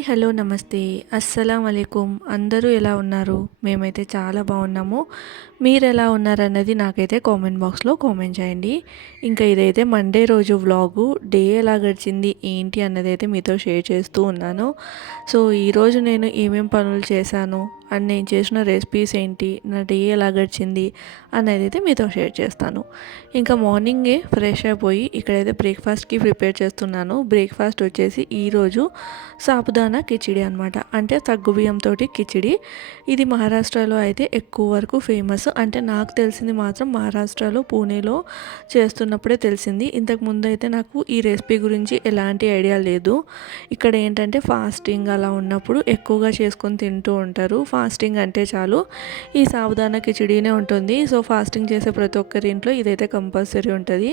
Hi hello నమస్తే అస్సలం అలైకుం అందరూ ఎలా ఉన్నారు? మేమైతే చాలా బాగున్నాము. మీరు ఎలా ఉన్నారన్నది నాకైతే కామెంట్ బాక్స్లో కామెంట్ చేయండి. ఇంకా ఇదైతే మండే రోజు వ్లాగు, డే ఎలా గడిచింది ఏంటి అన్నది అయితే మీతో షేర్ చేస్తూ ఉన్నాను. సో ఈరోజు నేను ఏమేం పనులు చేశాను అండ్ నేను చేసిన రెసిపీస్ ఏంటి, నా డే ఎలా గడిచింది అనేది అయితే మీతో షేర్ చేస్తాను. ఇంకా మార్నింగే ఫ్రెష్ అయిపోయి ఇక్కడైతే బ్రేక్ఫాస్ట్కి ప్రిపేర్ చేస్తున్నాను. బ్రేక్ఫాస్ట్ వచ్చేసి ఈరోజు సాబుదానా కిచిడి అనమాట, అంటే సగ్గుబియ్యంతో కిచిడి. ఇది మహారాష్ట్రలో అయితే ఎక్కువ వరకు ఫేమస్. అంటే నాకు తెలిసింది మాత్రం మహారాష్ట్రలో పూణేలో చేస్తున్నప్పుడే తెలిసింది. ఇంతకు ముందు అయితే నాకు ఈ రెసిపీ గురించి ఎలాంటి ఐడియా లేదు. ఇక్కడ ఏంటంటే ఫాస్టింగ్ అలా ఉన్నప్పుడు ఎక్కువగా చేసుకొని తింటూ ఉంటారు. ఫాస్టింగ్ అంటే చాలు ఈ సాబుదానా కిచిడీనే ఉంటుంది. సో ఫాస్టింగ్ చేసే ప్రతి ఒక్కరి ఇంట్లో ఇదైతే కంపల్సరీ ఉంటుంది.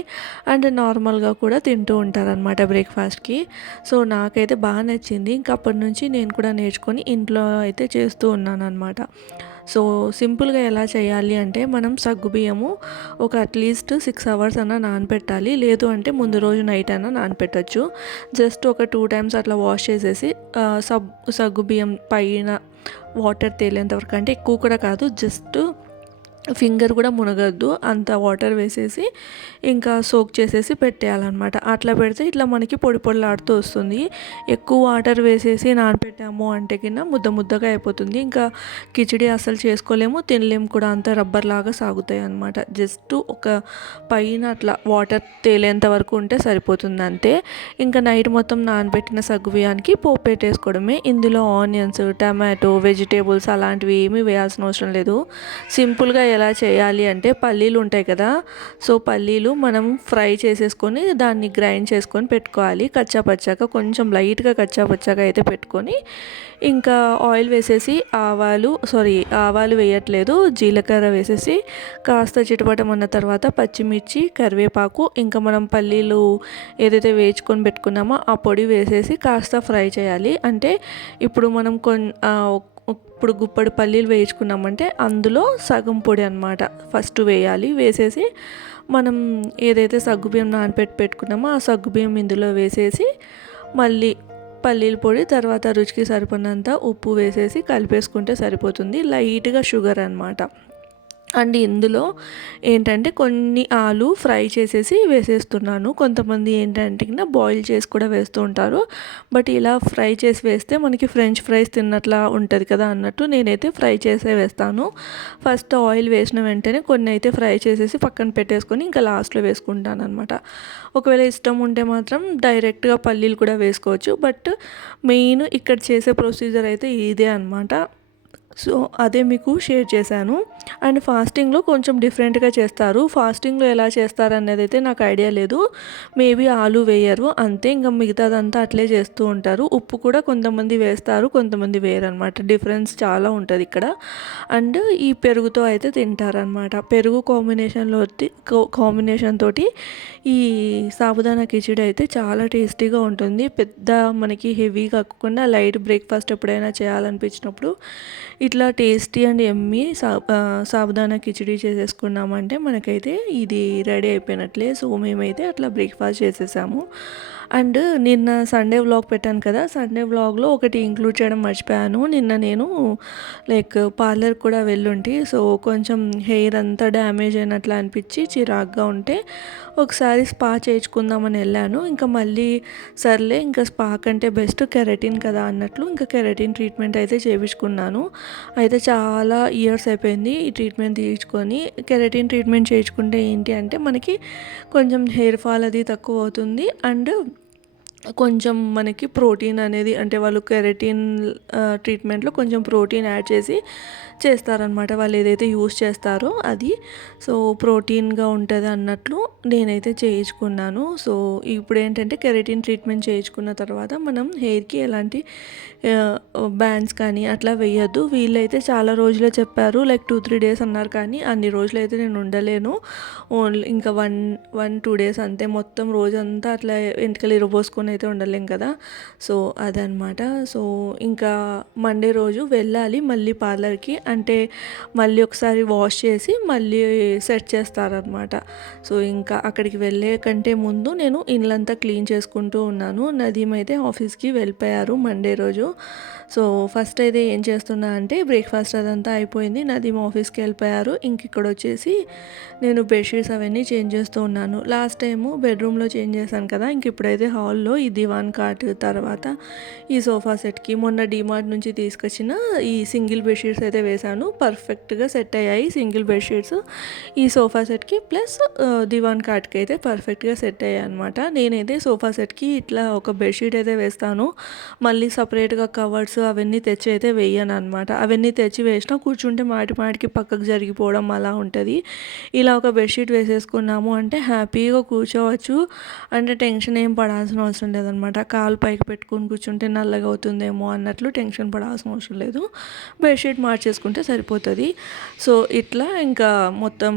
అండ్ నార్మల్గా కూడా తింటూ ఉంటారనమాట బ్రేక్ఫాస్ట్కి. సో నాకైతే బాగా నచ్చింది. ఇంకా అప్పటి నుంచి నేను కూడా నేర్చుకొని ఇంట్లో అయితే చేస్తూ ఉన్నాను అనమాట. సో సింపుల్గా ఎలా చేయాలి అంటే, మనం సగ్గుబియ్యము ఒక అట్లీస్ట్ 6 అవర్స్ అన్నా నానపెట్టాలి. లేదు అంటే ముందు రోజు నైట్ అయినా నానపెట్టచ్చు. జస్ట్ ఒక 2 టైమ్స్ అట్లా వాష్ చేసేసి సగ్గుబియ్యం పైన వాటర్ తేలేంత వరకు, అంటే ఎక్కువ కూడా కాదు, జస్ట్ ఫింగర్ కూడా మునగద్దు అంత వాటర్ వేసేసి ఇంకా సోక్ చేసేసి పెట్టేయాలన్నమాట. అట్లా పెడితే ఇట్లా మనకి పొడి పొడిలాడుతూ వస్తుంది. ఎక్కువ వాటర్ వేసేసి నానపెట్టాము అంటే కింద ముద్ద ముద్దగా అయిపోతుంది. ఇంకా కిచిడి అసలు చేసుకోలేము, తినలేము కూడా, అంత రబ్బర్ లాగా సాగుతాయి అన్నమాట. జస్ట్ ఒక పైన అట్లా వాటర్ తేలేంత వరకు ఉంటే సరిపోతుంది అంతే. ఇంకా నైట్ మొత్తం నానబెట్టిన సగ్గుబియ్యానికి పోపు పెట్టేసుకోవడమే. ఇందులో ఆనియన్స్, టమాటో, వెజిటేబుల్స్ అలాంటివి ఏమీ వేయాల్సిన అవసరం లేదు. సింపుల్గా ఎలా చేయాలి అంటే, పల్లీలు ఉంటాయి కదా, సో పల్లీలు మనం ఫ్రై చేసేసుకొని దాన్ని గ్రైండ్ చేసుకొని పెట్టుకోవాలి. కచ్చాపచ్చాక కొంచెం లైట్గా కచ్చాపచ్చాక అయితే పెట్టుకొని, ఇంకా ఆయిల్ వేసేసి ఆవాలు వేయట్లేదు, జీలకర్ర వేసేసి కాస్త చిటపటమన్న తర్వాత పచ్చిమిర్చి, కరివేపాకు, ఇంకా మనం పల్లీలు ఏదైతే వేయించుకొని పెట్టుకున్నామో ఆ పొడి వేసేసి కాస్త ఫ్రై చేయాలి. అంటే ఇప్పుడు మనం ఇప్పుడు గుప్పడి పల్లీలు వేయించుకున్నామంటే అందులో సగం పొడి అనమాట ఫస్ట్ వేయాలి. వేసేసి మనం ఏదైతే సగ్గుబియ్యం పెట్టుకున్నామో ఆ సగ్గుబియ్యం ఇందులో వేసేసి మళ్ళీ పల్లీల పొడి, తర్వాత రుచికి సరిపడినంత ఉప్పు వేసేసి కలిపేసుకుంటే సరిపోతుంది. లైట్గా షుగర్ అనమాట. అండ్ ఇందులో ఏంటంటే కొన్ని ఆలు ఫ్రై చేసేసి వేసేస్తున్నాను. కొంతమంది ఏంటంటే బాయిల్ చేసి కూడా వేస్తూ ఉంటారు. బట్ ఇలా ఫ్రై చేసి వేస్తే మనకి ఫ్రెంచ్ ఫ్రైస్ తిన్నట్లా ఉంటుంది కదా అన్నట్టు నేనైతే ఫ్రై చేసే వేస్తాను. ఫస్ట్ ఆయిల్ వేసిన వెంటనే కొన్ని అయితే ఫ్రై చేసేసి పక్కన పెట్టేసుకొని ఇంకా లాస్ట్లో వేసుకుంటాను అనమాట. ఒకవేళ ఇష్టం ఉంటే మాత్రం డైరెక్ట్గా పల్లీలు కూడా వేసుకోవచ్చు. బట్ మెయిన్ ఇక్కడ చేసే ప్రొసీజర్ అయితే ఇదే అనమాట. సో అదే మీకు షేర్ చేశాను. అండ్ ఫాస్టింగ్లో కొంచెం డిఫరెంట్గా చేస్తారు. ఫాస్టింగ్లో ఎలా చేస్తారు అనేది అయితే నాకు ఐడియా లేదు. మేబీ ఆలు వేయరు అంతే, ఇంకా మిగతాదంతా అట్లే చేస్తూ ఉంటారు. ఉప్పు కూడా కొంతమంది వేస్తారు, కొంతమంది వేయరనమాట. డిఫరెన్స్ చాలా ఉంటుంది ఇక్కడ. అండ్ ఈ పెరుగుతో అయితే తింటారనమాట. పెరుగు కాంబినేషన్ తోటి ఈ సాబుదానా కిచిడి అయితే చాలా టేస్టీగా ఉంటుంది. పెద్ద మనకి హెవీ కాకుండా లైట్ బ్రేక్ఫాస్ట్ ఎప్పుడైనా చేయాలనిపించినప్పుడు ఇట్లా tasty and yummy sabudana khichdi చేసేసుకున్నామంటే మనకైతే ఇది రెడీ అయిపోయినట్లే. సో మేమైతే అట్లా బ్రేక్ఫాస్ట్ చేసేసాము. అండ్ నిన్న సండే వ్లాగ్ పెట్టాను కదా, సండే వ్లాగ్లో ఒకటి ఇంక్లూడ్ చేయడం మర్చిపోయాను. నిన్న నేను పార్లర్ కూడా వెళ్ళుంటి. సో కొంచెం హెయిర్ అంతా డ్యామేజ్ అయినట్లు అనిపించి చిరాగ్గా ఉంటే ఒకసారి స్పా చేయించుకుందామని వెళ్ళాను. ఇంకా మళ్ళీ సర్లే ఇంకా స్పా కంటే బెస్ట్ కెరటిన్ కదా అన్నట్లు ఇంకా కెరటిన్ ట్రీట్మెంట్ అయితే చేయించుకున్నాను. అయితే చాలా ఇయర్స్ అయిపోయింది ఈ ట్రీట్మెంట్ తీయించుకొని. కెరటిన్ ట్రీట్మెంట్ చేయించుకుంటే ఏంటి అంటే మనకి కొంచెం హెయిర్ ఫాల్ అది తక్కువ అవుతుంది. అండ్ కొంచెం మనకి ప్రోటీన్ అనేది, అంటే వాళ్ళు కెరటిన్ ట్రీట్మెంట్లో కొంచెం ప్రోటీన్ యాడ్ చేసి చేస్తారనమాట. వాళ్ళు ఏదైతే యూస్ చేస్తారో అది. సో ప్రోటీన్గా ఉంటుంది అన్నట్లు నేనైతే చేయించుకున్నాను. సో ఇప్పుడు ఏంటంటే కెరటిన్ ట్రీట్మెంట్ చేయించుకున్న తర్వాత మనం హెయిర్కి ఎలాంటి బ్యాండ్స్ కానీ అట్లా వేయద్దు. వీళ్ళైతే చాలా రోజులే చెప్పారు, 2-3 డేస్ అన్నారు, కానీ అన్ని రోజులు అయితే నేను ఉండలేను. ఓన్లీ ఇంకా 1-2 డేస్ అంతే. మొత్తం రోజంతా అట్లా వెంట్రుకలు ఇరబోసుకొని అయితే ఉండలేం కదా. సో అదనమాట. సో ఇంకా మండే రోజు వెళ్ళాలి మళ్ళీ పార్లర్కి, అంటే మళ్ళీ ఒకసారి వాష్ చేసి మళ్ళీ సెట్ చేస్తారనమాట. సో ఇంకా అక్కడికి వెళ్ళే కంటే ముందు నేను ఇల్లంతా క్లీన్ చేసుకుంటూ ఉన్నాను. నదీమ్ అయితే ఆఫీస్కి వెళ్ళిపోయారు మండే రోజు. సో ఫస్ట్ అయితే ఏం చేస్తున్నా అంటే బ్రేక్ఫాస్ట్ అదంతా అయిపోయింది, నదీమ్ ఆఫీస్కి వెళ్ళిపోయారు. ఇంక ఇక్కడ వచ్చేసి నేను బెడ్షీట్స్ అవన్నీ చేంజ్ చేస్తూ ఉన్నాను. లాస్ట్ టైము బెడ్రూమ్లో చేంజ్ చేశాను కదా, ఇంక ఇప్పుడైతే హాల్లో ఈ దివాన్ కాట్, తర్వాత ఈ సోఫా సెట్కి మొన్న డీమార్ట్ నుంచి తీసుకొచ్చిన ఈ సింగిల్ బెడ్షీట్స్ అయితే వేశాను. పర్ఫెక్ట్గా సెట్ అయ్యాయి సింగిల్ బెడ్షీట్స్ ఈ సోఫా సెట్కి ప్లస్ దివాన్ కాట్కి అయితే పర్ఫెక్ట్గా సెట్ అయ్యాయి అనమాట. నేనైతే సోఫా సెట్కి ఇట్లా ఒక బెడ్షీట్ అయితే వేస్తాను, మళ్ళీ సపరేట్గా కవర్స్ అవన్నీ తెచ్చి అయితే వేయను అనమాట. అవన్నీ తెచ్చి వేసినా కూర్చుంటే మాటికి పక్కకు జరిగిపోవడం అలా ఉంటుంది. ఇలా ఒక బెడ్షీట్ వేసేసుకున్నాము అంటే హ్యాపీగా కూర్చోవచ్చు, అంటే టెన్షన్ ఏం పడాల్సిన అవసరం లేదనమాట. కాలు పైకి పెట్టుకుని కూర్చుంటే నల్లగా అవుతుందేమో అన్నట్లు టెన్షన్ పడాల్సిన అవసరం లేదు, బెడ్షీట్ మార్చేసుకుంటే సరిపోతుంది. సో ఇట్లా ఇంకా మొత్తం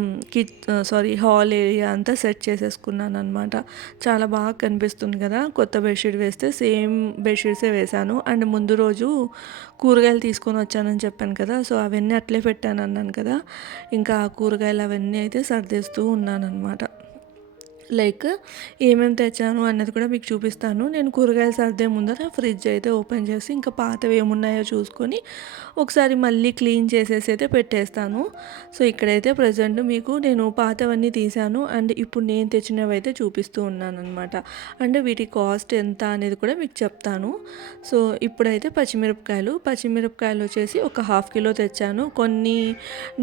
హాల్ ఏరియా అంతా సెట్ చేసేసుకున్నాను అనమాట. చాలా బాగా కనిపిస్తుంది కదా కొత్త బెడ్షీట్ వేస్తే. సేమ్ బెడ్షీట్సే వేశాను. అండ్ ముందు రోజు కూరగాయలు తీసుకొని వచ్చానని చెప్పాను కదా, సో అవన్నీ అట్లే పెట్టాను అన్నాను కదా, ఇంకా ఆ కూరగాయలు అవన్నీ అయితే సర్దేస్తూ ఉన్నాను అనమాట. లైక్ ఏమేమి తెచ్చాను అన్నది కూడా మీకు చూపిస్తాను. నేను కూరగాయలు సర్దే ముందర ఫ్రిడ్జ్ అయితే ఓపెన్ చేసి ఇంకా పాతవి ఏమున్నాయో చూసుకొని ఒకసారి మళ్ళీ క్లీన్ చేసేసి అయితే పెట్టేస్తాను. సో ఇక్కడైతే ప్రజెంట్ మీకు నేను పాతవన్నీ తీసాను అండ్ ఇప్పుడు నేను తెచ్చినవి అయితే చూపిస్తూ ఉన్నాను అనమాట. అండ్ వీటి కాస్ట్ ఎంత అనేది కూడా మీకు చెప్తాను. సో ఇప్పుడైతే పచ్చిమిరపకాయలు వచ్చేసి ఒక 1/2 కిలో తెచ్చాను. కొన్ని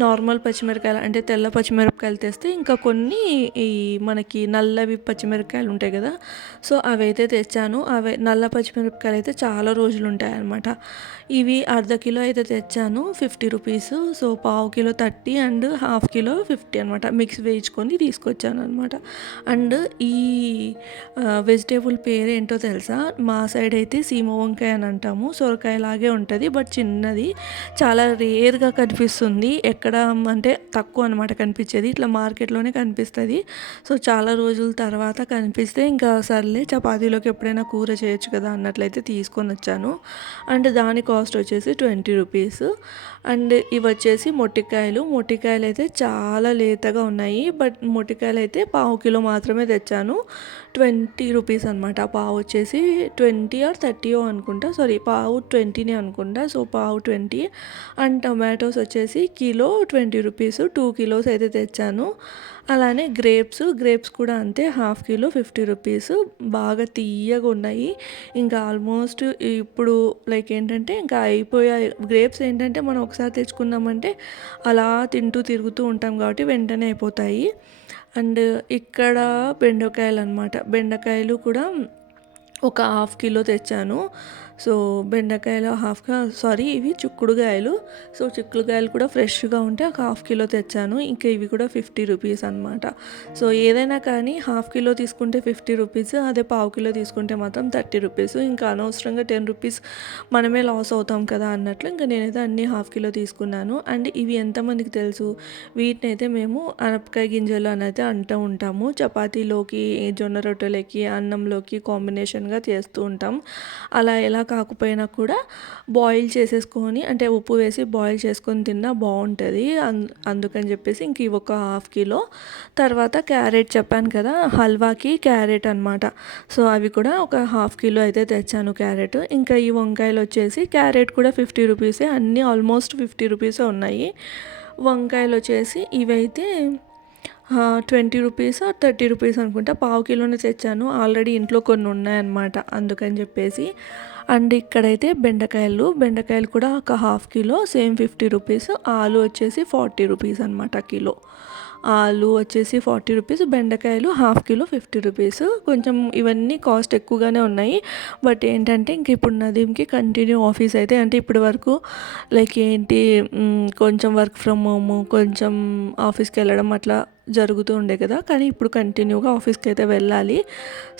నార్మల్ పచ్చిమిరపకాయలు అంటే తెల్ల పచ్చిమిరపకాయలు తెస్తే, ఇంకా కొన్ని ఈ మనకి నల్లవి పచ్చిమిరపకాయలు ఉంటాయి కదా, సో అవైతే తెచ్చాను. నల్ల పచ్చిమిరపకాయలు అయితే చాలా రోజులు ఉంటాయి అన్నమాట. ఇవి 1/2 కిలో అయితే తెచ్చాను, 50 rupees. So 1/2 kilo 30 and 1/2 kilo 50 అనమాట. మిక్స్ వేయించుకొని తీసుకొచ్చాను అనమాట. అండ్ ఈ వెజిటేబుల్ పేరు ఏంటో తెలుసా, మా సైడ్ అయితే సీమ వంకాయ అని అంటాము. సొరకాయ లాగే ఉంటుంది బట్ చిన్నది, చాలా రేర్గా కనిపిస్తుంది. ఎక్కడ అంటే తక్కువ అనమాట కనిపించేది, ఇట్లా మార్కెట్లోనే కనిపిస్తుంది. సో చాలా రోజుల తర్వాత కనిపిస్తే ఇంకా సర్లే చపాతీలోకి ఎప్పుడైనా కూర చేయొచ్చు కదా అన్నట్లయితే తీసుకొని వచ్చాను. అండ్ దాని కాస్ట్ వచ్చేసి 20 రూపీస్. అండ్ ఇవి వచ్చేసి మొట్టికాయలు అయితే చాలా లేతగా ఉన్నాయి, బట్ మొట్టికాయలు అయితే 1/2 కిలో మాత్రమే తెచ్చాను, 20 రూపీస్ అనమాట. పావు వచ్చేసి 20 or 30 అనుకుంటా, పావు 20 అనుకుంటా. సో పావు 20. అండ్ టొమాటోస్ వచ్చేసి కిలో 20 రూపీస్, 2 కిలోస్ అయితే తెచ్చాను. అలానే గ్రేప్స్ కూడా అంతే, 1/2 కిలో 50 రూపీస్. బాగా తీయగా ఉన్నాయి. ఇంకా ఆల్మోస్ట్ ఇప్పుడు లైక్ ఏంటంటే ఇంకా అయిపోయాయి గ్రేప్స్. ఏంటంటే మనం ఒకసారి తెచ్చుకున్నామంటే అలా తిరుగుతూ ఉంటాం కాబట్టి వెంటనే అయిపోతాయి. అండ్ ఇక్కడ బెండకాయలు కూడా ఒక 1/2 కిలో తెచ్చాను. సో బెండకాయలు ఇవి చిక్కుడుకాయలు. సో చిక్కుడుకాయలు కూడా ఫ్రెష్గా ఉంటే ఒక 1/2 కిలో తెచ్చాను. ఇంకా ఇవి కూడా 50 రూపీస్ అనమాట. సో ఏదైనా కానీ 1/2 కిలో తీసుకుంటే 50 రూపీస్, అదే 1/2 కిలో తీసుకుంటే మాత్రం 30 రూపీస్. ఇంకా అనవసరంగా 10 రూపీస్ మనమే లాస్ అవుతాం కదా అన్నట్లు ఇంకా నేనైతే అన్నీ 1/2 కిలో తీసుకున్నాను. అండ్ ఇవి ఎంతమందికి తెలుసు, వీటిని అయితే మేము అనపకాయ గింజలు అని అయితే అంటూ ఉంటాము. చపాతీలోకి, జొన్న రొట్టెలకి, అన్నంలోకి కాంబినేషన్గా చేస్తూ ఉంటాం. అలా ఎలా కాకపోయినా కూడా బాయిల్ చేసేసుకొని, అంటే ఉప్పు వేసి బాయిల్ చేసుకొని తిన్నా బాగుంటుంది. అందుకని చెప్పేసి ఇంక ఇవి ఒక 1/2 కిలో. తర్వాత క్యారెట్ చెప్పాను కదా, హల్వాకి క్యారెట్ అనమాట. సో అవి కూడా ఒక 1/2 కిలో అయితే తెచ్చాను క్యారెట్. ఇంకా ఈ వంకాయలు వచ్చేసి క్యారెట్ కూడా 50 రూపీసే, అన్నీ ఆల్మోస్ట్ 50 రూపీసే ఉన్నాయి. వంకాయలు వచ్చేసి ఇవైతే 20 రూపీస్ 30 రూపీస్ అనుకుంటా, 1/2 కిలోనే తెచ్చాను. ఆల్రెడీ ఇంట్లో కొన్ని ఉన్నాయన్నమాట, అందుకని చెప్పేసి. అండ్ ఇక్కడైతే బెండకాయలు కూడా ఒక 1/2 కిలో, సేమ్ 50 రూపీస్. ఆలు వచ్చేసి 40 రూపీస్ అనమాట కిలో. ఆలు వచ్చేసి 40 రూపీస్, బెండకాయలు 1/2 కిలో 50 రూపీస్. కొంచెం ఇవన్నీ కాస్ట్ ఎక్కువగానే ఉన్నాయి. బట్ ఏంటంటే ఇంక ఇప్పుడు నదీమ్కి కంటిన్యూ ఆఫీస్ అయితే, అంటే ఇప్పటి వరకు లైక్ ఏంటి కొంచెం వర్క్ ఫ్రమ్ హోమ్, కొంచెం ఆఫీస్కి వెళ్ళడం అట్లా జరుగుతూ ఉండే కదా, కానీ ఇప్పుడు కంటిన్యూగా ఆఫీస్కి అయితే వెళ్ళాలి.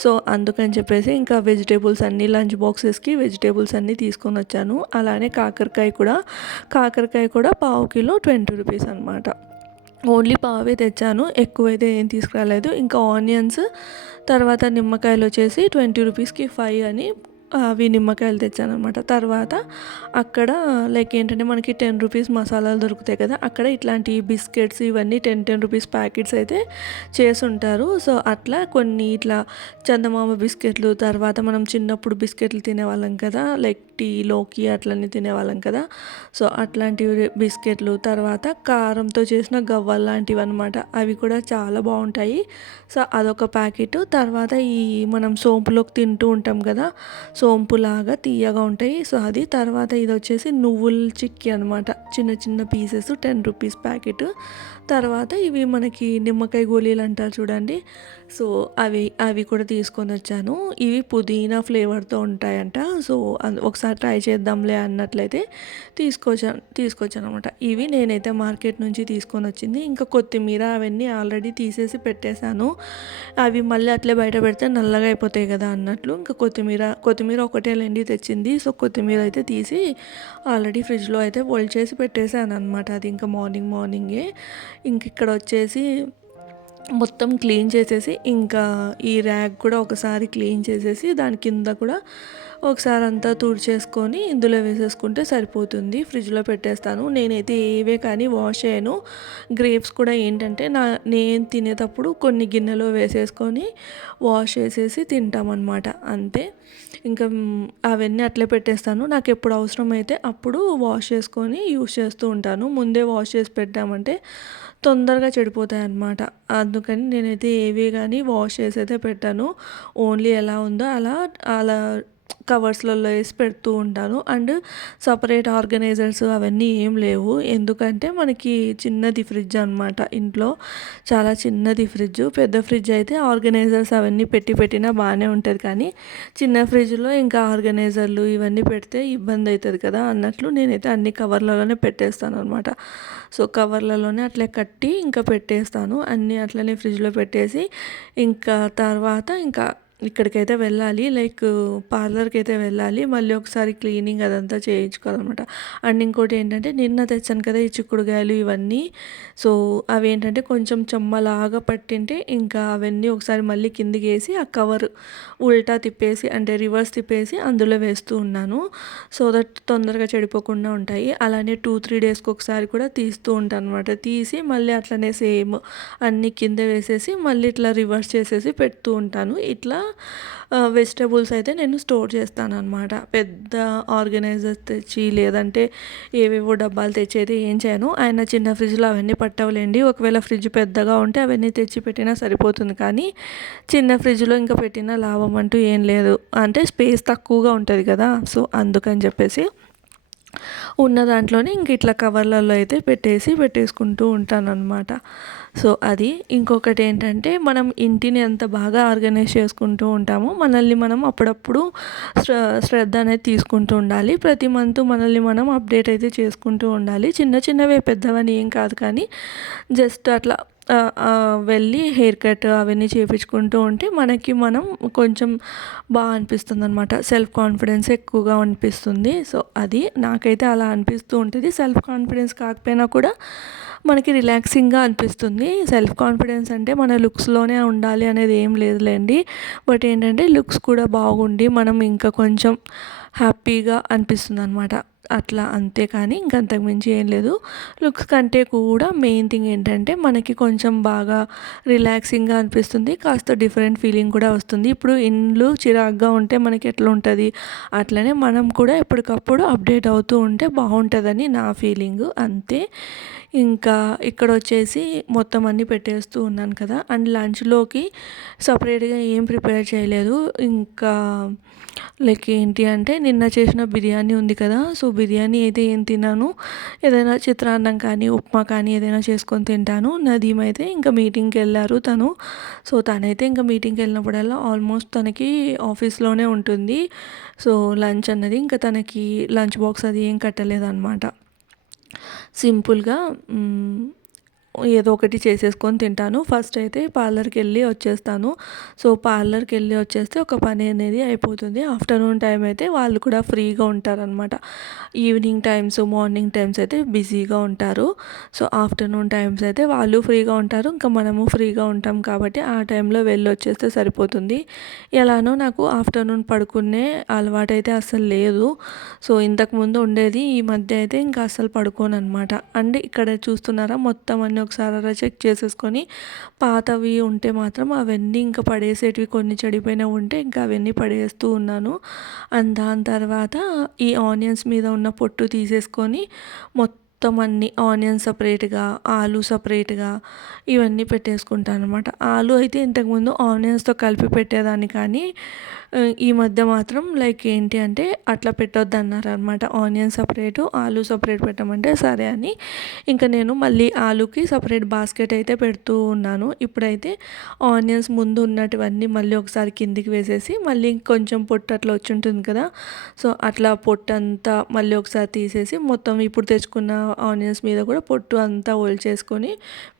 సో అందుకని చెప్పేసి ఇంకా వెజిటేబుల్స్ అన్నీ, లంచ్ బాక్సెస్కి వెజిటేబుల్స్ అన్నీ తీసుకొని వచ్చాను. అలానే కాకరకాయ కూడా 1/2 కిలో 20 రూపీస్ అనమాట. ఓన్లీ పావే తెచ్చాను, ఎక్కువైతే ఏం తీసుకురాలేదు. ఇంకా ఆనియన్స్, తర్వాత నిమ్మకాయలు వచ్చేసి 20 రూపీస్కి 5 అని అవి నిమ్మకాయలు తెచ్చానమాట. తర్వాత అక్కడ లైక్ ఏంటంటే మనకి 10 రూపీస్ మసాలాలు దొరుకుతాయి కదా, అక్కడ ఇట్లాంటి బిస్కెట్స్ ఇవన్నీ 10 రూపీస్ ప్యాకెట్స్ అయితే చేసుంటారు. సో అట్లా కొన్ని ఇట్లా చందమామ బిస్కెట్లు, తర్వాత మనం చిన్నప్పుడు బిస్కెట్లు తినేవాళ్ళం కదా, లైక్ టీలోకి అట్లనే తినేవాళ్ళం కదా, సో అట్లాంటివి బిస్కెట్లు, తర్వాత కారంతో చేసిన గవ్వలు లాంటివి అనమాట, అవి కూడా చాలా బాగుంటాయి. సో అదొక ప్యాకెట్. తర్వాత ఈ మనం సోంపులోకి తింటూ ఉంటాం కదా, సోంపులాగా తీయగా ఉంటాయి, సో అది. తర్వాత ఇది వచ్చేసి నువ్వుల చిక్కీ అనమాట, చిన్న చిన్న పీసెస్ 10 రూపీస్ ప్యాకెట్. తర్వాత ఇవి మనకి నిమ్మకాయ గోళీలు అంటారు చూడండి, సో అవి అవి కూడా తీసుకొని వచ్చాను. ఇవి పుదీనా ఫ్లేవర్తో ఉంటాయంట, సో ఒకసారి ట్రై చేద్దాంలే అన్నట్లయితే తీసుకొచ్చాను అనమాట. ఇవి నేనైతే మార్కెట్ నుంచి తీసుకొని వచ్చింది. ఇంకా కొత్తిమీర అవన్నీ ఆల్రెడీ తీసేసి పెట్టేశాను, అవి మళ్ళీ అట్లే బయట పెడితే నల్లగా అయిపోతాయి కదా అన్నట్లు. ఇంకా కొత్తిమీర ఒకటే లేండి తెచ్చింది, సో కొత్తిమీర అయితే తీసి ఆల్రెడీ ఫ్రిడ్జ్లో అయితే హోల్డ్ చేసి పెట్టేశాను అనమాట. అది ఇంకా మార్నింగే. ఇంక ఇక్కడ వచ్చేసి మొత్తం క్లీన్ చేసేసి, ఇంకా ఈ ర్యాక్ కూడా ఒకసారి క్లీన్ చేసేసి దాని కింద కూడా ఒకసారి అంతా తుడిచేసుకొని ఇందులో వేసేసుకుంటే సరిపోతుంది. ఫ్రిడ్జ్లో పెట్టేస్తాను. నేనైతే ఏవే కానీ వాష్ చేయను. గ్రేప్స్ కూడా ఏంటంటే నేను తినేటప్పుడు కొన్ని గిన్నెలో వేసేసుకొని వాష్ చేసేసి తింటామన్నమాట, అంతే. ఇంకా అవన్నీ అట్లే పెట్టేస్తాను. నాకు ఎప్పుడు అవసరమైతే అప్పుడు వాష్ చేసుకొని యూస్ చేస్తూ ఉంటాను. ముందే వాష్ చేసి పెట్టామంటే తొందరగా చెడిపోతాయి అన్నమాట. అందుకని నేనైతే ఏవి కానీ వాష్ చేసి అయితే పెట్టాను. ఓన్లీ ఎలా ఉందో అలా అలా కవర్స్లలో వేసి పెడుతూ ఉంటాను. అండ్ సపరేట్ ఆర్గనైజర్స్ అవన్నీ ఏం లేవు, ఎందుకంటే మనకి చిన్నది ఫ్రిడ్జ్ అనమాట, ఇంట్లో చాలా చిన్నది ఫ్రిడ్జ్. పెద్ద ఫ్రిడ్జ్ అయితే ఆర్గనైజర్స్ అవన్నీ పెట్టినా బాగానే ఉంటుంది, కానీ చిన్న ఫ్రిడ్జ్లో ఇంకా ఆర్గనైజర్లు ఇవన్నీ పెడితే ఇబ్బంది అవుతుంది కదా అన్నట్లు నేనైతే అన్ని కవర్లలోనే పెట్టేస్తాను అనమాట. సో కవర్లలోనే అట్లే కట్టి ఇంకా పెట్టేస్తాను, అన్నీ అట్లనే ఫ్రిడ్జ్లో పెట్టేసి ఇంకా తర్వాత ఇంకా ఇక్కడికైతే వెళ్ళాలి, లైక్ పార్లర్కి అయితే వెళ్ళాలి. మళ్ళీ ఒకసారి క్లీనింగ్ అదంతా చేయించుకోవాలన్నమాట. అండ్ ఇంకోటి ఏంటంటే నిన్న తెచ్చాను కదా ఈ చిక్కుడుకాయలు ఇవన్నీ, సో అవి ఏంటంటే కొంచెం చెమ్మలాగా పట్టింటే ఇంకా అవన్నీ ఒకసారి మళ్ళీ కిందికి వేసి ఆ కవర్ ఉల్టా తిప్పేసి, అంటే రివర్స్ తిప్పేసి అందులో వేస్తూ ఉన్నాను, సో దట్ తొందరగా చెడిపోకుండా ఉంటాయి. అలానే 2-3 డేస్కి ఒకసారి కూడా తీస్తూ ఉంటాను అనమాట. తీసి మళ్ళీ అట్లనే సేమ్ అన్నీ కింద వేసేసి మళ్ళీ ఇట్లా రివర్స్ చేసేసి పెడుతూ ఉంటాను. ఇట్లా వెజిటబుల్స్ అయితే నేను స్టోర్ చేస్తాను అనమాట. పెద్ద ఆర్గనైజర్స్ తెచ్చి లేదంటే ఏవేవో డబ్బాలు తెచ్చి అయితే ఏం చేయను. ఆయన చిన్న ఫ్రిడ్జ్లో అవన్నీ పట్టవులేండి. ఒకవేళ ఫ్రిడ్జ్ పెద్దగా ఉంటే అవన్నీ తెచ్చి పెట్టినా సరిపోతుంది, కానీ చిన్న ఫ్రిడ్జ్లో ఇంకా పెట్టిన లాభం అంటూ ఏం లేదు, అంటే స్పేస్ తక్కువగా ఉంటుంది కదా, సో అందుకని చెప్పేసి ఉన్న దాంట్లోనే ఇంక ఇట్లా కవర్లలో అయితే పెట్టేసుకుంటూ ఉంటాను అనమాట. సో అది. ఇంకొకటి ఏంటంటే మనం ఇంటిని ఎంత బాగా ఆర్గనైజ్ చేసుకుంటూ ఉంటామో మనల్ని మనం అప్పుడప్పుడు శ్రద్ధ అనేది తీసుకుంటూ ఉండాలి. ప్రతి మంత్ మనల్ని మనం అప్డేట్ అయితే చేసుకుంటూ ఉండాలి. చిన్నవే పెద్దవని ఏం కాదు, కానీ జస్ట్ అట్లా వెళ్ళి హెయిర్ కట్ అవన్నీ చేయించుకుంటూ ఉంటే మనకి మనం కొంచెం బాగా అనిపిస్తుంది అనమాట, సెల్ఫ్ కాన్ఫిడెన్స్ ఎక్కువగా అనిపిస్తుంది. సో అది నాకైతే అలా అనిపిస్తూ ఉంటుంది. సెల్ఫ్ కాన్ఫిడెన్స్ కాకపోయినా కూడా మనకి రిలాక్సింగ్గా అనిపిస్తుంది. సెల్ఫ్ కాన్ఫిడెన్స్ అంటే మన లుక్స్లోనే ఉండాలి అనేది ఏం లేదులేండి, బట్ ఏంటంటే లుక్స్ కూడా బాగుండి మనం ఇంకా కొంచెం హ్యాపీగా అనిపిస్తుంది అనమాట, అట్లా. అంతే, కానీ ఇంకంతకు మించి ఏం లేదు. లుక్స్ కంటే కూడా మెయిన్ థింగ్ ఏంటంటే మనకి కొంచెం బాగా రిలాక్సింగ్గా అనిపిస్తుంది, కాస్త డిఫరెంట్ ఫీలింగ్ కూడా వస్తుంది. ఇప్పుడు ఇండ్లు చిరాగ్గా ఉంటే మనకి ఎట్లా ఉంటుంది, అట్లనే మనం కూడా ఎప్పటికప్పుడు అప్డేట్ అవుతూ ఉంటే బాగుంటుందని నా ఫీలింగ్, అంతే. ఇంకా ఇక్కడ వచ్చేసి మొత్తం అన్నీ పెట్టేస్తూ ఉన్నాను కదా. అండ్ లంచ్లోకి సపరేట్గా ఏం ప్రిపేర్ చేయలేదు. ఇంకా లైక్ ఏంటి అంటే నిన్న చేసిన బిర్యానీ ఉంది కదా, సో బిర్యానీ అయితే ఏం తిన్నాను, ఏదైనా చిత్రాన్నం కానీ ఉప్మా కానీ ఏదైనా చేసుకొని తింటాను. నదీమ్ అయితే ఇంకా మీటింగ్కి వెళ్ళారు తను, సో తనైతే ఇంకా మీటింగ్కి వెళ్ళినప్పుడల్లా ఆల్మోస్ట్ తనకి ఆఫీస్లోనే ఉంటుంది. సో లంచ్ అన్నది ఇంకా తనకి లంచ్ బాక్స్ అది ఏం కట్టలేదన్నమాట. సింపుల్గా ఏదో ఒకటి చేసేసుకొని తింటాను. ఫస్ట్ అయితే పార్లర్‌కి వెళ్ళి వచ్చేస్తాను. సో, పార్లర్‌కి వెళ్ళి వచ్చేస్తే ఒక పని అనేది అయిపోతుంది. ఆఫ్టర్‌నూన్ టైం అయితే వాళ్ళు కూడా ఫ్రీగా ఉంటారనమాట. ఈవినింగ్ టైమ్స్, మార్నింగ్ టైమ్స్ అయితే బిజీగా ఉంటారు. సో, ఆఫ్టర్‌నూన్ టైమ్స్ అయితే వాళ్ళు ఫ్రీగా ఉంటారు. ఇంకా మనము ఫ్రీగా ఉంటాం కాబట్టి ఆ టైంలో వెళ్ళొచ్చేస్తే సరిపోతుంది. ఎలానో నాకు ఆఫ్టర్‌నూన్ పడుకునే అలవాటైతే అస్సలు లేదు. సో, ఇంతకుముందు ఉండేది. ఈ మధ్య అయితే ఇంకా అస్సలు పడుకోననమాట. అండ్ ఇక్కడ చూస్తున్నారా, మొత్తం అన్నీ ఒకసారి అలా చెక్ చేసేసుకొని పాతవి ఉంటే మాత్రం అవన్నీ ఇంకా పడేసేటివి, కొన్ని చెడిపోయినవి ఉంటే ఇంకా అవన్నీ పడేస్తూ ఉన్నాను. అండ్ దాని తర్వాత ఈ ఆనియన్స్ మీద ఉన్న పొట్టు తీసేసుకొని మొత్తం అన్ని ఆనియన్స్ సపరేట్‌గా, ఆలు సపరేట్‌గా ఇవన్నీ పెట్టేసుకుంటాననమాట. ఆలు అయితే ఇంతకుముందు ఆనియన్స్‌తో కలిపి పెట్టేదాన్ని కానీ ఈ మధ్య మాత్రం లైక్ ఏంటి అంటే అట్లా పెట్టొద్దన్నారనమాట. ఆనియన్ సపరేటు, ఆలు సపరేట్ పెట్టమంటే సరే అని ఇంకా నేను మళ్ళీ ఆలుకి సపరేట్ బాస్కెట్ అయితే పెడుతూ ఉన్నాను. ఇప్పుడైతే ఆనియన్స్ ముందు ఉన్నటివన్నీ మళ్ళీ ఒకసారి కిందికి వేసేసి మళ్ళీ కొంచెం పొట్టు అట్లా వచ్చి ఉంటుంది కదా, సో అట్లా పొట్టు అంతా మళ్ళీ ఒకసారి తీసేసి మొత్తం ఇప్పుడు తెచ్చుకున్న ఆనియన్స్ మీద కూడా పొట్టు అంతా ఒలిచేసుకొని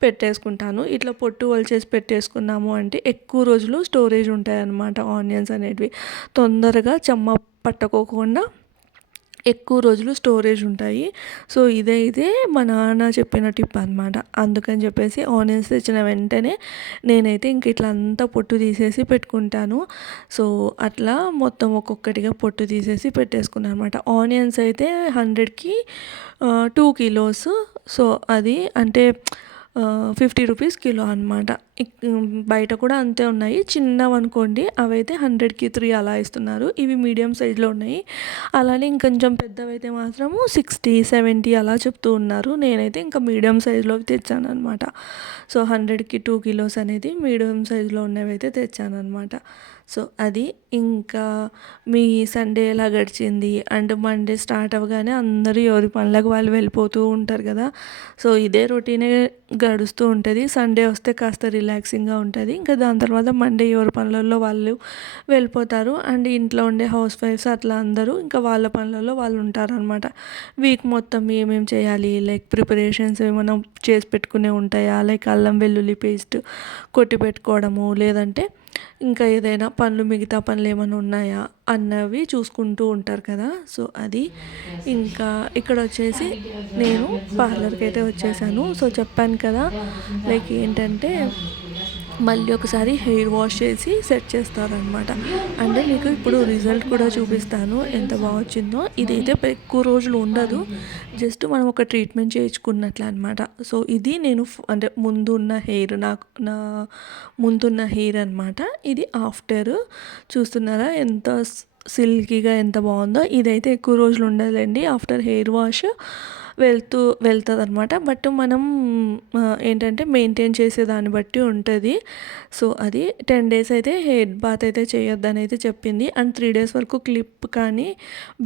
పెట్టేసుకుంటాను. ఇట్లా పొట్టు ఒలిచేసి పెట్టేసుకున్నాము అంటే ఎక్కువ రోజులు స్టోరేజ్ ఉంటాయన్నమాట. ఆనియన్స్ అనేటివి తొందరగా చెమ్మ పట్టుకోకుండా ఎక్కువ రోజులు స్టోరేజ్ ఉంటాయి. సో ఇదే మా నాన్న చెప్పిన టిప్ అనమాట. అందుకని చెప్పేసి ఆనియన్స్ తెచ్చిన వెంటనే నేనైతే ఇంక ఇట్లా అంతా పొట్టు తీసేసి పెట్టుకుంటాను. సో అట్లా మొత్తం ఒక్కొక్కటిగా పొట్టు తీసేసి పెట్టేసుకున్నాను అనమాట. ఆనియన్స్ అయితే 100కి 2 కిలోస్. సో అది అంటే 50 రూపీస్ కిలో అనమాట. బయట కూడా అంతే ఉన్నాయి. చిన్నవనుకోండి అవైతే 100కి 3 అలా ఇస్తున్నారు. ఇవి మీడియం సైజులో ఉన్నాయి. అలానే ఇంకొంచెం పెద్దవైతే మాత్రము 60, 70 అలా చెప్తూ ఉన్నారు. నేనైతే ఇంకా మీడియం సైజులోవి తెచ్చాననమాట. సో 100కి 2 కిలోస్ అనేది మీడియం సైజులో ఉన్నవైతే తెచ్చాననమాట. సో అది ఇంకా మీ సండే ఎలా గడిచింది? అండ్ మండే స్టార్ట్ అవ్వగానే అందరూ ఎవరి పనులకు వాళ్ళు వెళ్ళిపోతూ ఉంటారు కదా. సో ఇదే రొటీనే గడుస్తూ ఉంటుంది. సండే వస్తే కాస్త రిలాక్సింగ్గా ఉంటుంది. ఇంకా దాని తర్వాత మండే ఎవరి పనులలో వాళ్ళు వెళ్ళిపోతారు. అండ్ ఇంట్లో ఉండే హౌస్ వైఫ్స్ అట్లా అందరూ ఇంకా వాళ్ళ పనులలో వాళ్ళు ఉంటారనమాట. వీక్ మొత్తం ఏమేమి చేయాలి, లైక్ ప్రిపరేషన్స్ ఏమైనా చేసి పెట్టుకునే ఉంటాయా, లైక్ అల్లం వెల్లుల్లి పేస్ట్ కొట్టి పెట్టుకోవడము, లేదంటే ఇంకా ఏదైనా పనులు, మిగతా పనులు ఏమైనా ఉన్నాయా అన్నవి చూసుకుంటూ ఉంటారు కదా. సో అది ఇంకా ఇక్కడ వచ్చేసి నేను పార్లర్కి అయితే వచ్చేసాను. సో చెప్పాను కదా, లైక్ ఏంటంటే మళ్ళీ ఒకసారి హెయిర్ వాష్ చేసి సెట్ చేస్తారనమాట. అంటే మీకు ఇప్పుడు రిజల్ట్ కూడా చూపిస్తాను ఎంత బాగా వచ్చిందో. ఇదైతే ఎక్కువ రోజులు ఉండదు, జస్ట్ మనం ఒక ట్రీట్మెంట్ చేయించుకున్నట్లు అనమాట. సో ఇది నేను అంటే ముందున్న హెయిర్, నా ముందున్న హెయిర్ అనమాట. ఇది ఆఫ్టర్ చూస్తున్నారా ఎంత సిల్కీగా ఎంత బాగుందో. ఇదైతే ఎక్కువ రోజులు ఉండదులేండి, ఆఫ్టర్ హెయిర్ వాష్ వెళ్తుంది అనమాట. బట్ మనం ఏంటంటే మెయింటైన్ చేసే దాన్ని బట్టి ఉంటుంది. సో అది 10 డేస్ అయితే హెయిర్ బాత్ అయితే చేయొద్దని అయితే చెప్పింది. అండ్ 3 డేస్ వరకు క్లిప్ కానీ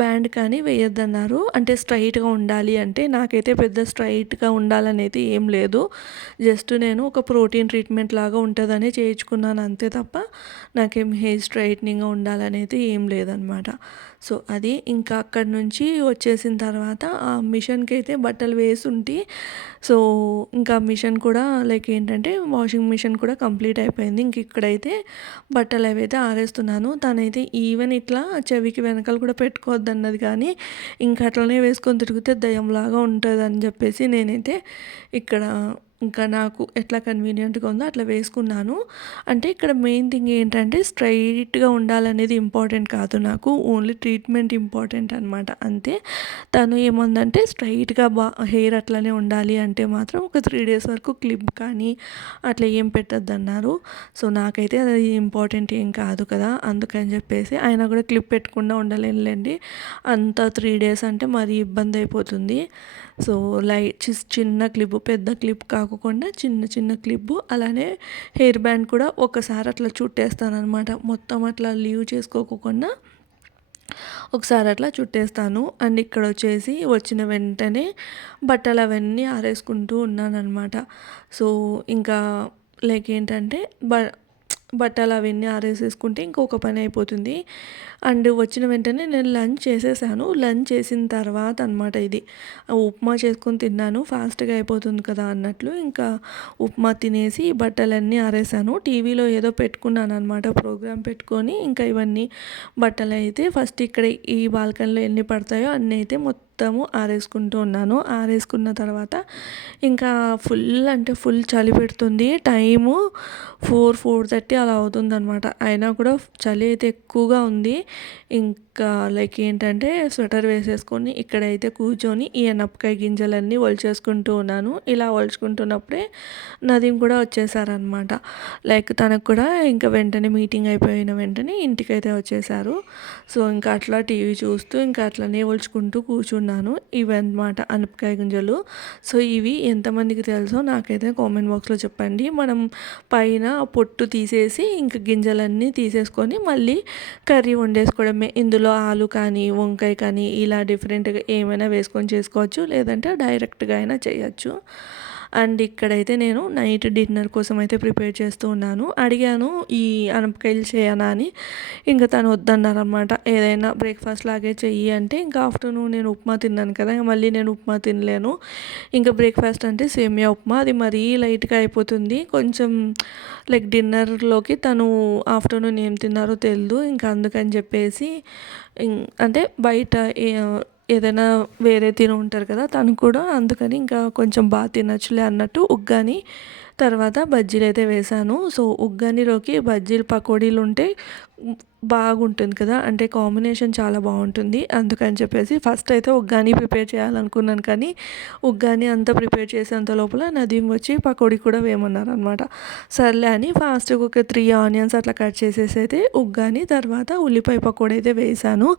బ్యాండ్ కానీ వేయొద్దన్నారు. అంటే స్ట్రైట్గా ఉండాలి అంటే, నాకైతే పెద్ద స్ట్రైట్గా ఉండాలని అయితే ఏం లేదు. జస్ట్ నేను ఒక ప్రోటీన్ ట్రీట్మెంట్ లాగా ఉంటుందని చేయించుకున్నాను అంతే తప్ప నాకేం హెయిర్ స్ట్రైట్నింగ్గా ఉండాలనేది ఏం లేదనమాట. సో అది ఇంకా అక్కడి నుంచి వచ్చేసిన తర్వాత ఆ మిషన్కి అయితే బట్టలు వేసుంటి. సో ఇంకా మిషన్ కూడా లైక్ ఏంటంటే వాషింగ్ మిషన్ కూడా కంప్లీట్ అయిపోయింది. ఇంక ఇక్కడైతే బట్టలు అవైతే ఆరేస్తున్నాను. తనైతే ఈవెన్ ఇట్లా చెవికి వెనకాల కూడా పెట్టుకోవద్దన్నది, కానీ ఇంకా అట్లనే వేసుకొని తిరిగితే దయ్యంలాగా ఉంటుందని చెప్పేసి నేనైతే ఇక్కడ ఇంకా నాకు ఎట్లా కన్వీనియంట్గా ఉందో అట్లా వేసుకున్నాను. అంటే ఇక్కడ మెయిన్ థింగ్ ఏంటంటే స్ట్రైట్గా ఉండాలనేది ఇంపార్టెంట్ కాదు నాకు, ఓన్లీ ట్రీట్మెంట్ ఇంపార్టెంట్ అనమాట అంతే. తను ఏముందంటే స్ట్రైట్గా హెయిర్ అట్లనే ఉండాలి అంటే మాత్రం ఒక 3 డేస్ వరకు క్లిప్ కానీ అట్లా ఏం పెట్టద్దన్నారు. సో నాకైతే అది ఇంపార్టెంట్ ఏం కాదు కదా, అందుకని చెప్పేసి ఆయన కూడా క్లిప్ పెట్టకుండా ఉండలేనులేండి. అంత 3 డేస్ అంటే మరీ ఇబ్బంది అయిపోతుంది. సో చిన్న క్లిప్, పెద్ద క్లిప్ కాకుండా చిన్న క్లిప్. అలానే హెయిర్ బ్యాండ్ కూడా ఒకసారి అట్లా చుట్టేస్తానమాట. మొత్తం అట్లా లీవ్ చేసుకోకుండా ఒకసారి అట్లా చుట్టేస్తాను. అండ్ ఇక్కడ వచ్చేసి వచ్చిన వెంటనే బట్టలు అవన్నీ ఆరేసుకుంటూ ఉన్నానన్నమాట. సో ఇంకా లైక్ ఏంటంటే బట్టలు అవన్నీ ఆరేసేసుకుంటే ఇంకొక పని అయిపోతుంది. అండ్ వచ్చిన వెంటనే నేను లంచ్ చేసేసాను. లంచ్ చేసిన తర్వాత అనమాట ఇది. ఉప్మా చేసుకొని తిన్నాను. ఫాస్ట్‌గా అయిపోతుంది కదా అన్నట్లు ఇంకా ఉప్మా తినేసి బట్టలన్నీ ఆరేసాను. టీవీలో ఏదో పెట్టుకున్నాననమాట ప్రోగ్రామ్ పెట్టుకొని ఇంకా ఇవన్నీ బట్టలైతే ఫస్ట్ ఇక్కడ ఈ బాల్కనీలో ఎన్ని పడతాయో అన్నీ అయితే మొత్తము ఆరేసుకుంటూ ఉన్నాను. ఆరేసుకున్న తర్వాత ఇంకా ఫుల్ అంటే ఫుల్ చలి పెడుతుంది. టైము 4:30 అలా అవుతుందనమాట. అయినా కూడా చలి అయితే ఎక్కువగా ఉంది. ఇంకా లైక్ ఏంటంటే స్వెటర్ వేసేసుకొని ఇక్కడైతే కూర్చొని ఈ ఎనపకాయ గింజలన్నీ ఒలిచేసుకుంటూ ఉన్నాను. ఇలా ఒలుచుకుంటున్నప్పుడే నదీమ్ కూడా వచ్చేసారనమాట. లైక్ తనకు కూడా ఇంకా వెంటనే మీటింగ్ అయిపోయిన వెంటనే ఇంటికైతే వచ్చేసారు. సో ఇంకా అట్లా టీవీ చూస్తూ ఇంకా అట్లనే ఒలుచుకుంటూ కూర్చున్నాను. ఇవన్నమాట అనపకాయ గింజలు. సో ఇవి ఎంతమందికి తెలుసో నాకైతే కామెంట్ బాక్స్లో చెప్పండి. మనం పైన పొట్టు తీసేసి ఇంక గింజలన్నీ తీసేసుకొని మళ్ళీ కర్రీ వండేసుకోవడమే. ఇందులో ఆలు కానీ వంకాయ కానీ ఇలా డిఫరెంట్గా ఏమైనా వేసుకొని చేసుకోవచ్చు, లేదంటే డైరెక్ట్గా అయినా చేయొచ్చు. అండ్ ఇక్కడైతే నేను నైట్ డిన్నర్ కోసం అయితే ప్రిపేర్ చేస్తూ ఉన్నాను. అడిగాను ఈ అనపకాయలు చేయనా అని. ఇంకా తను వద్దన్నారనమాట. ఏదైనా బ్రేక్ఫాస్ట్ లాగే చెయ్యి అంటే ఇంకా ఆఫ్టర్నూన్ నేను ఉప్మా తిన్నాను కదా, మళ్ళీ నేను ఉప్మా తినలేను. ఇంకా బ్రేక్ఫాస్ట్ అంటే సేమియా ఉప్మా, అది మరీ లైట్గా అయిపోతుంది. కొంచెం లైక్ డిన్నర్లోకి తను ఆఫ్టర్నూన్ ఏం తిన్నారో తెలియదు. ఇంకా అందుకని చెప్పేసి అంటే బయట ఏదైనా వేరే తిని ఉంటారు కదా తను కూడా, అందుకని ఇంకా కొంచెం బాగా తినచ్చులే అన్నట్టు ఉగ్గాని తర్వాత బజ్జీలు అయితే వేశాను. సో ఉగ్గానిలోకి బజ్జీలు పకోడీలు ఉంటే బాగుంటుంది కదా, అంటే కాంబినేషన్ చాలా బాగుంటుంది. అందుకని చెప్పేసి ఫస్ట్ అయితే ఉగ్గాని ప్రిపేర్ చేయాలనుకున్నాను, కానీ ఉగ్గాని అంతా ప్రిపేర్ చేసేంత లోపల నదీమ్ వచ్చి పకోడీ కూడా వేయమన్నారనమాట. సర్లే అని ఫాస్ట్గా ఒక 3 ఆనియన్స్ అట్లా కట్ చేసేసి అయితే ఉగ్గాని తర్వాత ఉల్లిపాయ పకోడీ అయితే వేసాను.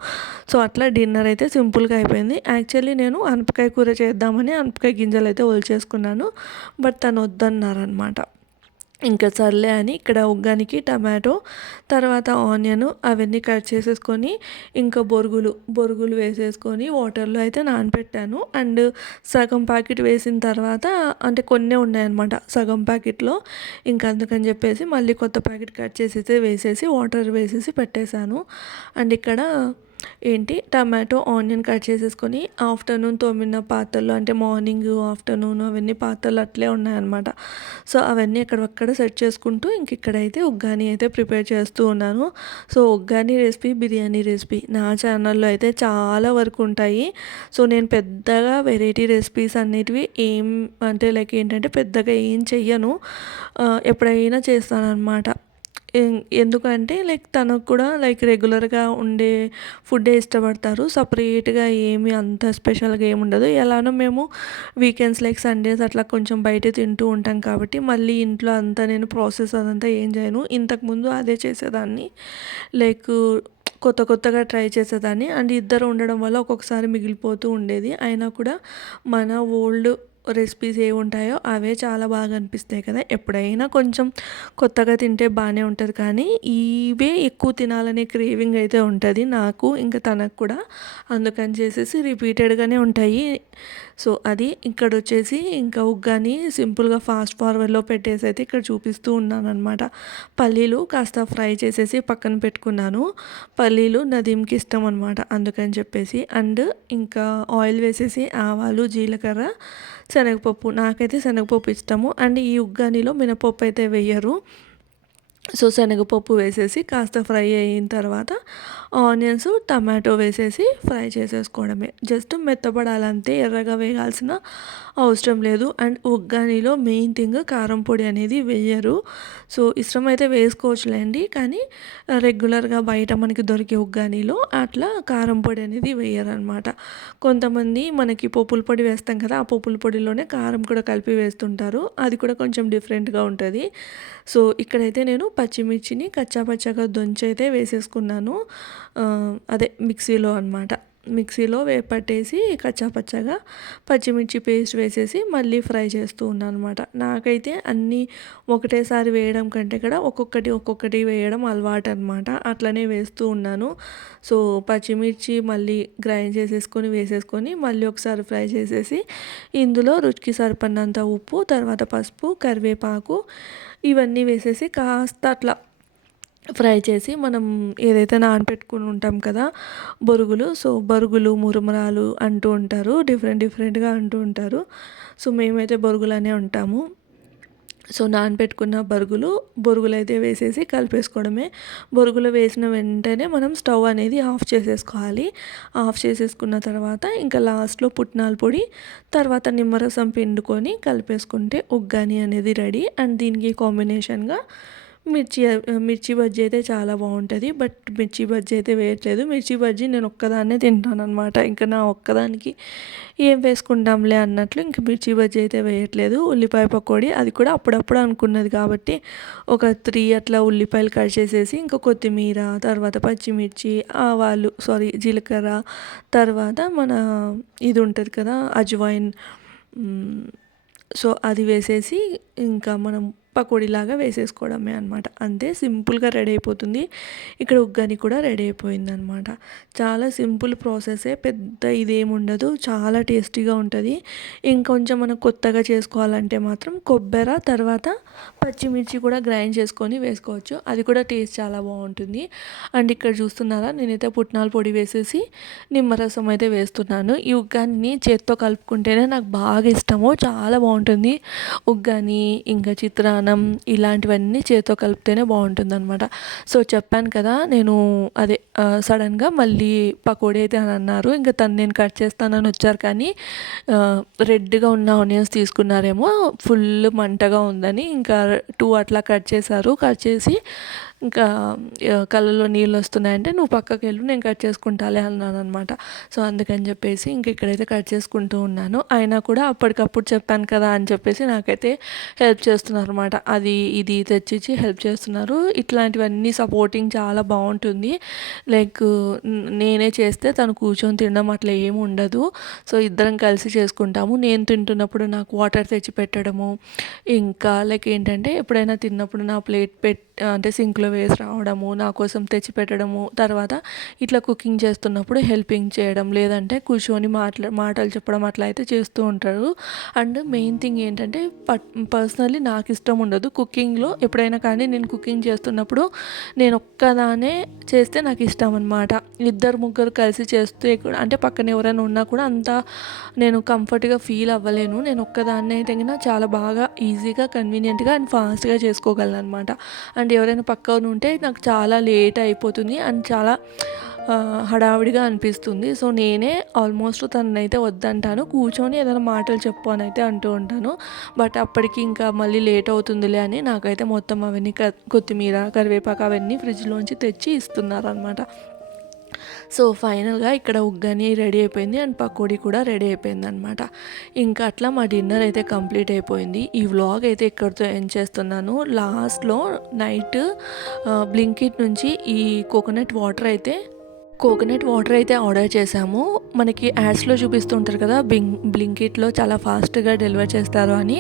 సో అట్లా డిన్నర్ అయితే సింపుల్గా అయిపోయింది. యాక్చువల్లీ నేను అనపకాయ కూర చేద్దామని అనపకాయ గింజలు అయితే ఒలిచేసుకున్నాను, బట్ తను వద్దన్నారనమాట. ఇంకా సర్లే అని ఇక్కడ ఉగ్గానికి టమాటో తర్వాత ఆనియన్ అవన్నీ కట్ చేసేసుకొని ఇంకా బొరుగులు వేసేసుకొని వాటర్లో అయితే నానబెట్టాను. అండ్ సగం ప్యాకెట్ వేసిన తర్వాత అంటే కొన్నే ఉన్నాయన్నమాట సగం ప్యాకెట్లో. ఇంకా అందుకని చెప్పేసి మళ్ళీ కొత్త ప్యాకెట్ కట్ చేసేసి వేసేసి వాటర్ వేసేసి పెట్టేశాను. అండ్ ఇక్కడ టమాటో ఆనియన్ కట్ చేసేసుకొని ఆఫ్టర్నూన్ తోమిన పాత్రలు అంటే మార్నింగ్ ఆఫ్టర్నూన్ అవన్నీ పాత్రలు అట్లే ఉన్నాయన్నమాట. సో అవన్నీ అక్కడక్కడ సెట్ చేసుకుంటూ ఇక్కడైతే ఉగ్గాని అయితే ప్రిపేర్ చేస్తూ ఉన్నాను. So uggani recipe biryani recipe నా ఛానల్లో అయితే చాలా వరకు ఉంటాయి. సో నేను పెద్దగా వెరైటీ రెసిపీస్ అనేటివి ఏం అంటే లైక్ ఏంటంటే పెద్దగా ఏం చెయ్యను, ఎప్పుడైనా చేస్తానన్నమాట. ఎందుకంటే లైక్ తనకు కూడా లైక్ రెగ్యులర్గా ఉండే ఫుడ్డే ఇష్టపడతారు. సపరేట్గా ఏమి అంత స్పెషల్గా ఏమి ఉండదు. ఎలానో మేము వీకెండ్స్ లైక్ సండేస్ అట్లా కొంచెం బయట తింటూ ఉంటాం కాబట్టి మళ్ళీ ఇంట్లో అంతా నేను ప్రాసెస్ అదంతా ఏం చేయను. ఇంతకుముందు అదే చేసేదాన్ని, లైక్ కొత్తగా ట్రై చేసేదాన్ని. అండ్ ఇద్దరు ఉండడం వల్ల ఒక్కొక్కసారి మిగిలిపోతూ ఉండేది. అయినా కూడా మన ఓల్డ్ రెసిపీస్ ఏవి ఉంటాయో అవే చాలా బాగా అనిపిస్తాయి కదా. ఎప్పుడైనా కొంచెం కొత్తగా తింటే బాగానే ఉంటుంది, కానీ ఇవే ఎక్కువ తినాలనే క్రేవింగ్ అయితే ఉంటుంది నాకు ఇంకా తనకు కూడా. అందుకని చేసేసి రిపీటెడ్గానే ఉంటాయి. సో అది ఇక్కడ వచ్చేసి ఇంకా ఉగ్గాని సింపుల్గా ఫాస్ట్ ఫార్వర్డ్లో పెట్టేసి అయితే ఇక్కడ చూపిస్తూ ఉన్నాను అనమాట. పల్లీలు కాస్త ఫ్రై చేసేసి పక్కన పెట్టుకున్నాను. పల్లీలు నదీమ్కి ఇష్టం అనమాట, అందుకని చెప్పేసి. అండ్ ఇంకా ఆయిల్ వేసేసి ఆవాలు జీలకర్ర శనగపప్పు, నాకైతే శనగపప్పు ఇష్టము. అండ్ ఈ ఉగ్గానిలో మినపప్పు అయితే వేయరు. సో శనగపప్పు వేసేసి కాస్త ఫ్రై అయిన తర్వాత ఆనియన్స్ టమాటో వేసేసి ఫ్రై చేసేసుకోవడమే. జస్ట్ మెత్తపడాలంతే, ఎర్రగా వేయాల్సిన అవసరం లేదు. అండ్ ఉగ్గానిలో మెయిన్ థింగ్ కారం పొడి అనేది వేయరు. సో ఇష్టమైతే వేసుకోవచ్చులేండి, కానీ రెగ్యులర్గా బయట మనకి దొరికే ఉగ్గానిలో అట్లా కారం పొడి అనేది వేయరనమాట. కొంతమంది మనకి పప్పుల పొడి వేస్తాం కదా, ఆ పప్పుల పొడిలోనే కారం కూడా కలిపి వేస్తుంటారు. అది కూడా కొంచెం డిఫరెంట్గా ఉంటుంది. సో ఇక్కడైతే నేను పచ్చిమిర్చిని కచ్చాపచ్చాగా దంచి అయితే వేసేసుకున్నాను. అదే మిక్సీలో అనమాట. మిక్సీలో పట్టేసి కచ్చాపచ్చాగా పచ్చిమిర్చి పేస్ట్ వేసేసి మళ్ళీ ఫ్రై చేస్తూ ఉన్నాను అనమాట. నాకైతే అన్నీ ఒకటేసారి వేయడం కంటే కూడా ఒక్కొక్కటి వేయడం అలవాటు అనమాట. అట్లనే వేస్తూ ఉన్నాను. సో పచ్చిమిర్చి మళ్ళీ గ్రైండ్ చేసేసుకొని వేసేసుకొని మళ్ళీ ఒకసారి ఫ్రై చేసేసి ఇందులో రుచికి సరిపడినంత ఉప్పు తర్వాత పసుపు కరివేపాకు ఇవన్నీ వేసేసి కాస్త అట్లా ఫ్రై చేసి మనం ఏదైతే నానబెట్టుకుని ఉంటాం కదా బొరుగులు, సో బొరుగులు, మురుమురాలు అంటూ ఉంటారు, డిఫరెంట్‌గా అంటూ ఉంటారు. సో మేమైతే బొరుగులనే అంటాము. సో నానబెట్టుకున్న బొరుగులైతే వేసేసి కలిపేసుకోవడమే. బొరుగులు వేసిన వెంటనే మనం స్టవ్ అనేది ఆఫ్ చేసేసుకోవాలి. ఆఫ్ చేసేసుకున్న తర్వాత ఇంకా లాస్ట్‌లో పుట్నాల పొడి, తర్వాత నిమ్మరసం పిండుకొని కలిపేసుకుంటే ఉగ్గాని అనేది రెడీ. అండ్ దీనికి కాంబినేషన్‌గా మిర్చి బజ్జీ అయితే చాలా బాగుంటుంది. బట్ మిర్చి బజ్జీ అయితే వేయట్లేదు. మిర్చి బజ్జీ నేను ఒక్కదాన్నే తింటానన్నమాట. ఇంకా నా ఒక్కదానికి ఏం వేసుకుంటాంలే అన్నట్లు ఇంక మిర్చి బజ్జీ అయితే వేయట్లేదు. ఉల్లిపాయ పకోడీ అది కూడా అప్పుడప్పుడు అనుకున్నది కాబట్టి ఒక 3 అట్లా ఉల్లిపాయలు కట్ చేసేసి ఇంకా కొత్తిమీర, తర్వాత పచ్చిమిర్చి, జీలకర్ర, తర్వాత మన ఇది ఉంటుంది కదా అజ్వైన్, సో అది వేసేసి ఇంకా మనం పకోడీలాగా వేసేసుకోవడమే అనమాట. అంతే, సింపుల్గా రెడీ అయిపోతుంది. ఇక్కడ ఉగ్గాని కూడా రెడీ అయిపోయిందనమాట. చాలా సింపుల్ ప్రాసెసే, పెద్ద ఇదేమి ఉండదు, చాలా టేస్టీగా ఉంటుంది. ఇంకొంచెం మనం కొత్తగా చేసుకోవాలంటే మాత్రం కొబ్బరి తర్వాత పచ్చిమిర్చి కూడా గ్రైండ్ చేసుకొని వేసుకోవచ్చు. అది కూడా టేస్ట్ చాలా బాగుంటుంది. అండ్ ఇక్కడ చూస్తున్నారా, నేనైతే పుట్నాల పొడి వేసేసి నిమ్మరసం అయితే వేస్తున్నాను. ఈ ఉగ్గాని చేత్తో కలుపుకుంటేనే నాకు బాగా ఇష్టము, చాలా బాగుంటుంది ఉగ్గాని. ఇంకా చిత్రాన్నం ఇలాంటివన్నీ చేత్తో కలిపితేనే బాగుంటుందన్నమాట. సో చెప్పాను కదా, నేను అదే సడన్గా మళ్ళీ పకోడీ అయితే అని అన్నారు. ఇంకా నేను కట్ చేస్తానని వచ్చారు కానీ రెడ్గా ఉన్న ఆనియన్స్ తీసుకున్నారేమో, ఫుల్ మంటగా ఉందని ఇంకా 2 అట్లా కట్ చేశారు. కట్ చేసి ఇంకా కళ్ళలో నీళ్ళు వస్తున్నాయంటే నువ్వు పక్కకి వెళ్ళు, నేను కట్ చేసుకుంటాలే అన్నాను అనమాట. సో అందుకని చెప్పేసి ఇంక ఇక్కడైతే కట్ చేసుకుంటూ ఉన్నాను. అయినా కూడా అప్పటికప్పుడు చెప్పాను కదా అని చెప్పేసి నాకైతే హెల్ప్ చేస్తున్నారు అనమాట. అది ఇది తెచ్చిచ్చి హెల్ప్ చేస్తున్నారు. ఇట్లాంటివన్నీ సపోర్టింగ్ చాలా బాగుంటుంది. లైక్ నేనే చేస్తే తను కూర్చొని తినడం అట్లా ఏమి ఉండదు. సో ఇద్దరం కలిసి చేసుకుంటాము. నేను తింటున్నప్పుడు నాకు వాటర్ తెచ్చి పెట్టడము, ఇంకా లైక్ ఏంటంటే ఎప్పుడైనా తిన్నప్పుడు నా ప్లేట్ అంటే సింక్లో వేసి రావడము, నా కోసం తెచ్చి పెట్టడము, తర్వాత ఇట్లా కుకింగ్ చేస్తున్నప్పుడు హెల్పింగ్ చేయడం, లేదంటే కూర్చొని మాటలు చెప్పడం అట్లా అయితే చేస్తూ ఉంటారు. అండ్ మెయిన్ థింగ్ ఏంటంటే పర్సనల్లీ నాకు ఇష్టం ఉండదు కుకింగ్లో. ఎప్పుడైనా కానీ నేను కుకింగ్ చేస్తున్నప్పుడు నేను ఒక్కదానే చేస్తే నాకు ఇష్టం అనమాట. 2-3 కలిసి చేస్తే కూడా, అంటే పక్కన ఎవరైనా ఉన్నా కూడా అంత నేను కంఫర్ట్గా ఫీల్ అవ్వలేను. నేను ఒక్కదాన్నే అయితే చాలా బాగా ఈజీగా, కన్వీనియంట్గా అండ్ ఫాస్ట్గా చేసుకోగలను అనమాట. అండ్ ఎవరైనా పక్కన ఉంటే నాకు చాలా లేట్ అయిపోతుంది అండ్ చాలా హడావిడిగా అనిపిస్తుంది. సో నేనే ఆల్మోస్ట్ తననైతే వద్దంటాను, కూర్చొని ఏదైనా మాటలు చెప్పు అని అయితే అంటూ ఉంటాను. బట్ అప్పటికి ఇంకా మళ్ళీ లేట్ అవుతుందిలే అని నాకైతే మొత్తం అవన్నీ కొత్తిమీర, కరివేపాకు అవన్నీ ఫ్రిడ్జ్లోంచి తెచ్చి ఇస్తున్నారు అనమాట. సో ఫైనల్గా ఇక్కడ ఉగ్గాని రెడీ అయిపోయింది అండ్ పకోడీ కూడా రెడీ అయిపోయింది అనమాట. ఇంకా అట్లా మా డిన్నర్ అయితే కంప్లీట్ అయిపోయింది. ఈ వ్లాగ్ అయితే ఇక్కడితో ఎండ్ చేస్తున్నాను. లాస్ట్లో నైట్ బ్లింకిట్ నుంచి ఈ కోకోనట్ వాటర్ అయితే ఆర్డర్ చేశాము. మనకి యాడ్స్లో చూపిస్తుంటారు కదా బ్లింకిట్లో చాలా ఫాస్ట్గా డెలివర్ చేస్తారు అని.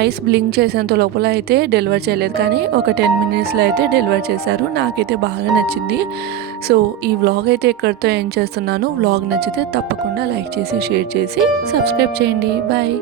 ఐస్ బ్లింక్ చేసేంత లోపల అయితే డెలివర్ చేయలేదు, కానీ ఒక 10 మినిట్స్లో అయితే డెలివర్ చేశారు. నాకైతే బాగా నచ్చింది. సో ఈ వ్లాగ్ అయితే ఇక్కడితో ఎండ్ చేస్తున్నాను. వ్లాగ్ నచ్చితే తప్పకుండా లైక్ చేసి, షేర్ చేసి, సబ్స్క్రైబ్ చేయండి. బాయ్.